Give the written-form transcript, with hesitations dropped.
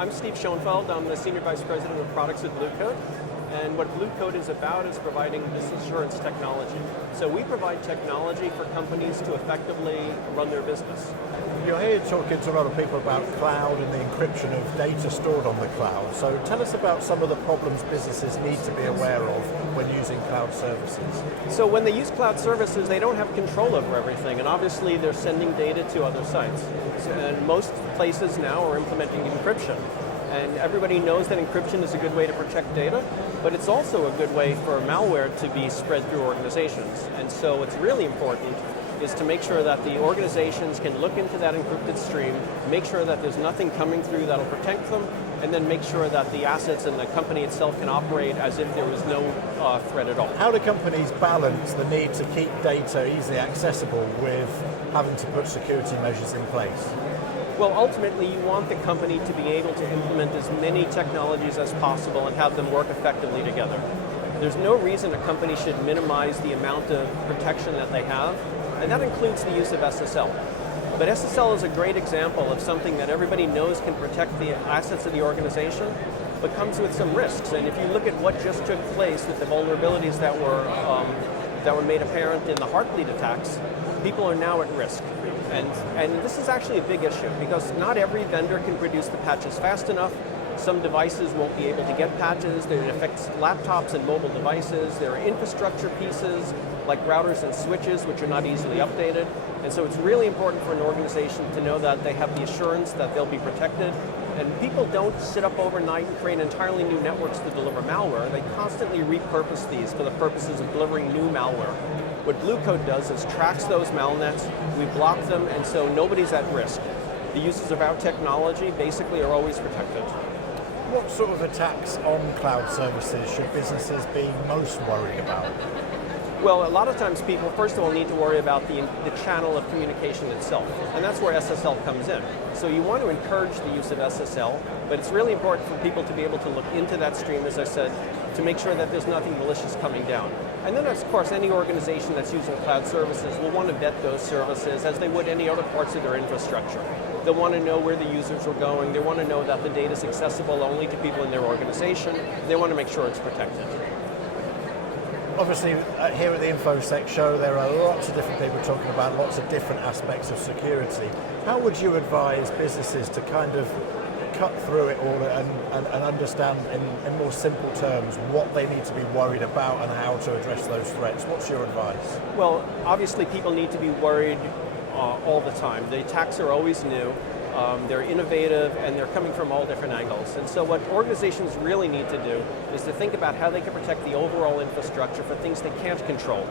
I'm Steve Schoenfeld. I'm the Senior Vice President of Products at Blue Coat. And what Blue Coat is about is providing this assurance technology. So we provide technology for companies to effectively run their business. You're here talking to a lot of people about cloud and the encryption of data stored on the cloud. So tell us about some of the problems businesses need to be aware of when using cloud services. So when they use cloud services, they don't have control over everything, and obviously they're sending data to other sites. And most places now are implementing encryption. And everybody knows that encryption is a good way to protect data, but it's also a good way for malware to be spread through organizations. And so what's really important is to make sure that the organizations can look into that encrypted stream, make sure that there's nothing coming through that'll protect them, and then make sure that the assets and the company itself can operate as if there was no threat at all. How do companies balance the need to keep data easily accessible with having to put security measures in place? Well, ultimately, you want the company to be able to implement as many technologies as possible and have them work effectively together. There's no reason a company should minimize the amount of protection that they have, and that includes the use of SSL. But SSL is a great example of something that everybody knows can protect the assets of the organization, but comes with some risks. And if you look at what just took place with the vulnerabilities that were made apparent in the Heartbleed attacks, people are now at risk. And this is actually a big issue because not every vendor can produce the patches fast enough. Some devices won't be able to get patches. It affects laptops and mobile devices. There are infrastructure pieces like routers and switches which are not easily updated. And so it's really important for an organization to know that they have the assurance that they'll be protected. And people don't sit up overnight and create entirely new networks to deliver malware. They constantly repurpose these for the purposes of delivering new malware. What Blue Coat does is tracks those malnets, we block them, and so nobody's at risk. The uses of our technology basically are always protected. What sort of attacks on cloud services should businesses be most worried about? Well, a lot of times people, first of all, need to worry about the channel of communication itself, and that's where SSL comes in. So you want to encourage the use of SSL, but it's really important for people to be able to look into that stream, as I said, to make sure that there's nothing malicious coming down. And then, of course, any organization that's using cloud services will want to vet those services as they would any other parts of their infrastructure. They'll want to know where the users are going. They want to know that the data is accessible only to people in their organization. They want to make sure it's protected. Obviously, here at the Infosec show, there are lots of different people talking about lots of different aspects of security. How would you advise businesses to kind of cut through it all and understand in more simple terms what they need to be worried about and how to address those threats? What's your advice? Well, obviously people need to be worried all the time. The attacks are always new. They're innovative and they're coming from all different angles. And so what organizations really need to do is to think about how they can protect the overall infrastructure for things they can't control.